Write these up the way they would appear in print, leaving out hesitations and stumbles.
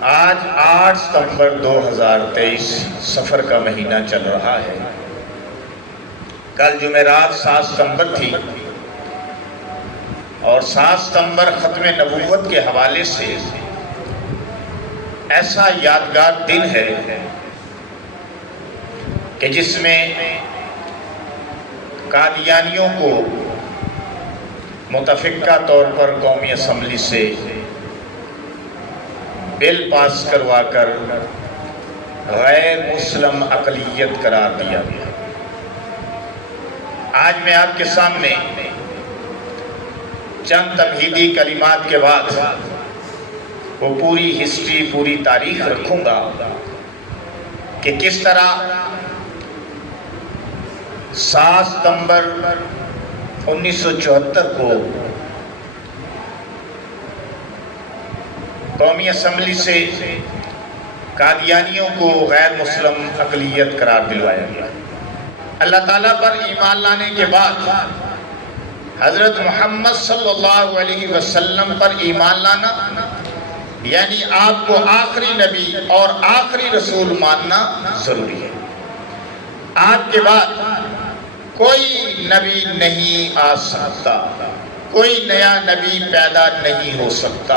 آج 8 ستمبر 2023 سفر کا مہینہ چل رہا ہے۔ کل جمعرات 7 ستمبر تھی اور 7 ستمبر ختم نبوت کے حوالے سے ایسا یادگار دن ہے کہ جس میں قادیانیوں کو متفقہ طور پر قومی اسمبلی سے بل پاس کروا کر غیر مسلم اقلیت قرار دیا گیا۔ آج میں آپ کے سامنے چند تمہیدی کلمات کے بعد وہ پوری ہسٹری، پوری تاریخ رکھوں گا کہ کس طرح 7 ستمبر 1974 کو قومی اسمبلی سے قادیانیوں کو غیر مسلم اقلیت قرار دلوایا گیا۔ اللہ تعالیٰ پر ایمان لانے کے بعد حضرت محمد صلی اللہ علیہ وسلم پر ایمان لانا یعنی آپ کو آخری نبی اور آخری رسول ماننا ضروری ہے۔ آپ کے بعد کوئی نبی نہیں آ سکتا، کوئی نیا نبی پیدا نہیں ہو سکتا،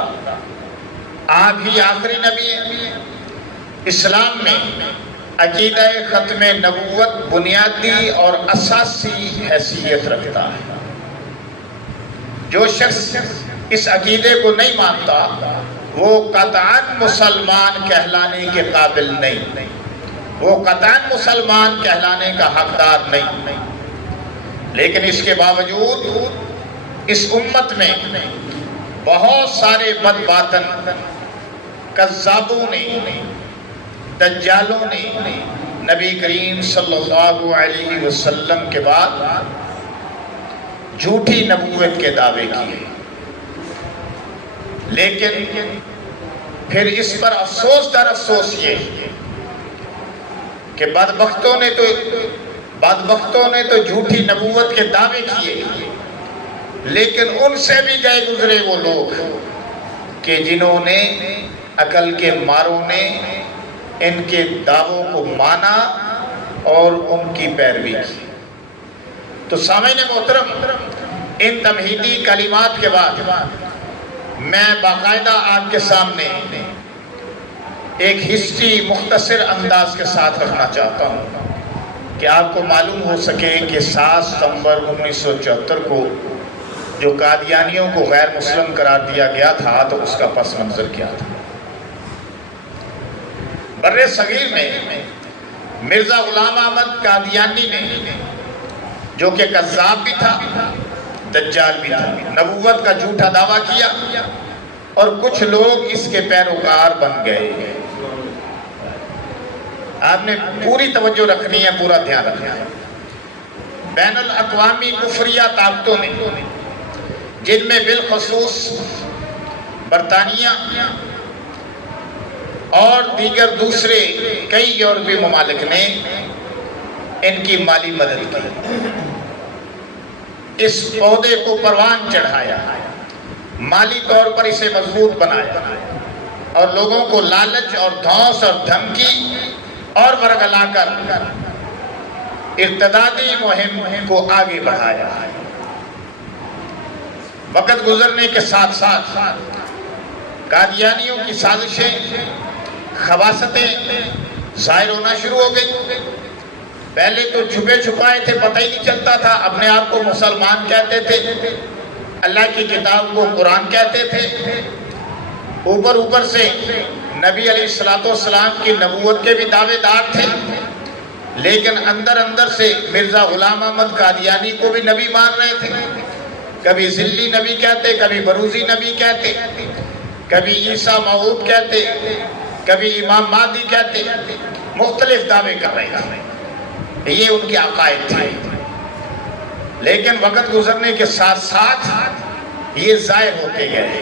آپ ہی آخری نبی ہیں۔ اسلام میں عقیدہ ختم نبوت بنیادی اور اساسی حیثیت رکھتا ہے۔ جو شخص اس عقیدے کو نہیں مانتا وہ قطعاً مسلمان کہلانے کے قابل نہیں، وہ قطعاً مسلمان کہلانے کا حقدار نہیں۔ لیکن اس کے باوجود اس امت میں بہت سارے بدباطن کذابوں نے، دجالوں نے نبی کریم صلی اللہ علیہ وسلم کے بعد جھوٹی نبوت کے دعوے کیے، لیکن پھر اس پر افسوس در افسوس یہ کہ بدبختوں نے تو جھوٹی نبوت کے دعوے کیے، لیکن ان سے بھی گئے گزرے وہ لوگ کہ جنہوں نے عقل کے ماروں نے ان کے دعووں کو مانا اور ان کی پیروی کی۔ تو سامعین محترم، ان تمہیدی کلمات کے بعد میں باقاعدہ آپ کے سامنے ایک ہسٹری مختصر انداز کے ساتھ رکھنا چاہتا ہوں کہ آپ کو معلوم ہو سکے کہ 7 ستمبر 1974 کو جو قادیانیوں کو غیر مسلم قرار دیا گیا تھا تو اس کا پس منظر کیا تھا۔ بر صغیر میں مرزا غلام احمد قادیانی نے، جو کہ کذاب بھی تھا، دجال بھی تھا، نبوت کا جھوٹا دعویٰ کیا اور کچھ لوگ اس کے پیروکار بن گئے۔ آپ نے پوری توجہ رکھنی ہے، پورا دھیان رکھنا ہے۔ بین الاقوامی کفریہ طاقتوں نے، جن میں بالخصوص برطانیہ اور دیگر دوسرے کئی یورپی ممالک نے ان کی مالی مدد کی، اس عہدے کو پروان چڑھایا، مالی طور پر اسے مضبوط بنایا اور لوگوں کو لالچ اور دھوس اور دھمکی اور ورگلا کر ارتدادی مہم کو آگے بڑھایا۔ وقت گزرنے کے ساتھ ساتھ قادیانیوں کی سازشیں، خباثتیں ظاہر ہونا شروع ہو گئی۔ پہلے تو چھپے چھپائے تھے، پتہ ہی نہیں چلتا تھا، اپنے آپ کو مسلمان کہتے تھے، اللہ کی کتاب کو قرآن کہتے تھے، اوپر سے نبی علیہ السلام کی نبوت کے بھی دعوے دار تھے، لیکن اندر سے مرزا غلام احمد قادیانی کو بھی نبی مان رہے تھے۔ کبھی ذلی نبی کہتے، کبھی بروزی نبی کہتے، کبھی عیسیٰ موعود کہتے، کبھی امام مہدی کہتے، مختلف دعوے کر رہے تھے۔ یہ ان کے عقائد تھے، لیکن وقت گزرنے کے ساتھ ساتھ یہ ظاہر ہوتے گئے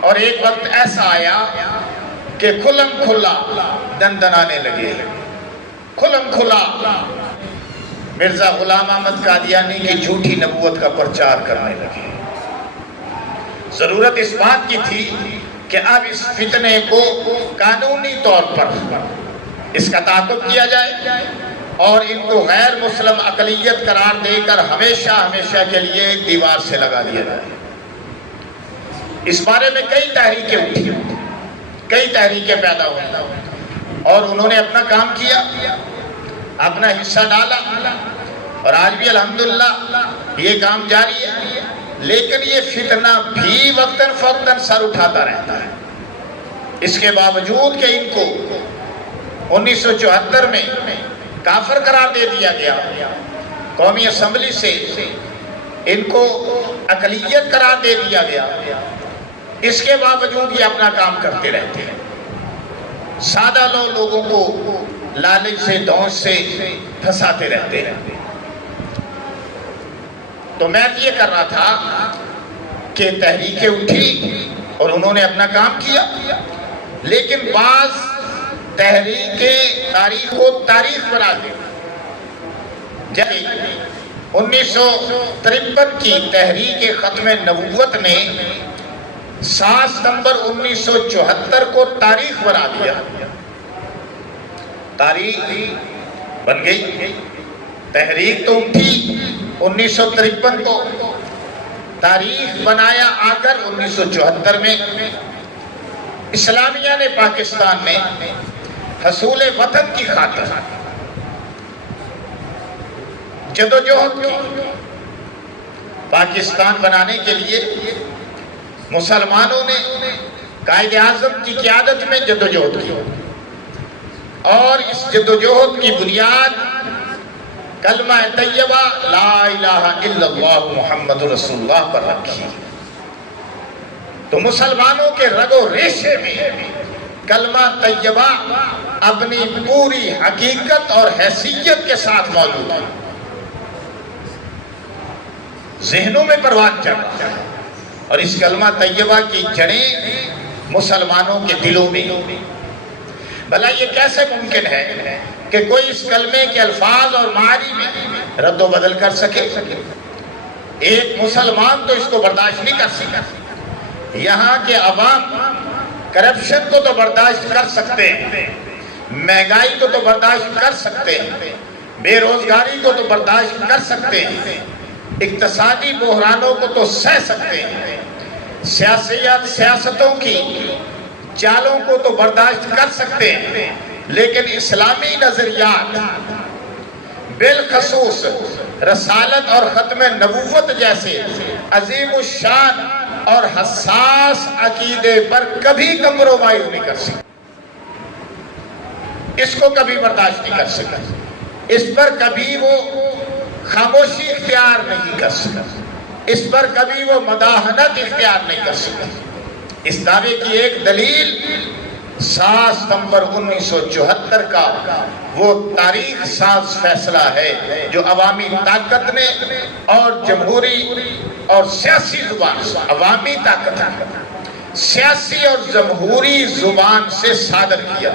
اور ایک وقت ایسا آیا کہ کھلم کھلا دندنانے لگے، کھلم کھلا مرزا غلام احمد قادیانی کی جھوٹی نبوت کا پرچار کرنے لگے۔ ضرورت اس بات کی تھی کہ اب اس فتنے کو قانونی طور پر اس کا تعاقب کیا جائے اور ان کو غیر مسلم اقلیت قرار دے کر ہمیشہ ہمیشہ کے لیے دیوار سے لگا دیا جائے۔ اس بارے میں کئی تحریکیں اٹھی، کئی تحریکیں پیدا ہوئی اور انہوں نے اپنا کام کیا، اپنا حصہ ڈالا، اور آج بھی الحمدللہ یہ کام جاری ہے۔ لیکن یہ فتنہ بھی وقتاً فوقتاً سر اٹھاتا رہتا ہے۔ اس کے باوجود کہ ان کو 1974 میں کافر قرار دے دیا گیا، قومی اسمبلی سے ان کو اقلیت قرار دے دیا گیا، اس کے باوجود یہ اپنا کام کرتے رہتے ہیں۔ سادہ لوگوں کو لالچ سے دھوس سے پھنساتے رہتے ہیں۔ تو میں یہ کر رہا تھا کہ تحریکیں اٹھی اور انہوں نے اپنا کام کیا، لیکن بعض تحریکیں تاریخ کو تاریخ بنا دیں۔ جب 1953 کی تحریک ختم نبوت نے 7 ستمبر 1974 کو تاریخ بنا دیا، تاریخ بن گئی۔ تحریک تو اٹھی 1953 کو، تاریخ بنایا آ کر 1974 میں اسلامیہ نے پاکستان میں حصول وطن کی خاطر جدوجہد کی۔ پاکستان بنانے کے لیے مسلمانوں نے قائد اعظم کی قیادت میں جدوجہد کی، اور اس جدوجہد کی بنیاد کلمہ طیبہ لا الہ الا اللہ محمد رسول اللہ پر رکھی۔ تو مسلمانوں کے رگ و ریشے میں کلمہ طیبہ اپنی پوری حقیقت اور حیثیت کے ساتھ موجود ہے، ذہنوں میں پروان چڑھا، اور اس کلمہ طیبہ کی جڑیں مسلمانوں کے دلوں میں۔ بھلا یہ کیسے ممکن ہے کہ کوئی اس کلمے کے الفاظ اور معانی میں رد و بدل کر سکے؟ ایک مسلمان تو اس کو برداشت نہیں کر سکتا۔ یہاں کے عوام کرپشن کو تو برداشت کر سکتے ہیں، مہنگائی کو تو برداشت کر سکتے ہیں، بے روزگاری کو تو برداشت کر سکتے ہیں، اقتصادی بحرانوں کو تو سہ سکتے ہیں، سیاستوں کی چالوں کو تو برداشت کر سکتے ہیں، لیکن اسلامی نظریات بالخصوص رسالت اور ختم نبوت جیسے عظیم الشان اور حساس عقیدے پر کبھی کمپرومائز نہیں کر سکتے، اس کو کبھی برداشت نہیں کر سکتے، اس پر کبھی وہ خاموشی اختیار نہیں کر سکتے، اس پر کبھی وہ مداحنت اختیار نہیں کر سکتے۔ اس دعوے کی ایک دلیل 7 ستمبر 1974 کا وہ تاریخ ساز فیصلہ ہے جو عوامی طاقت نے اور جمہوری اور سیاسی زبان سے، عوامی طاقت نے سیاسی اور جمہوری زبان سے صادر کیا۔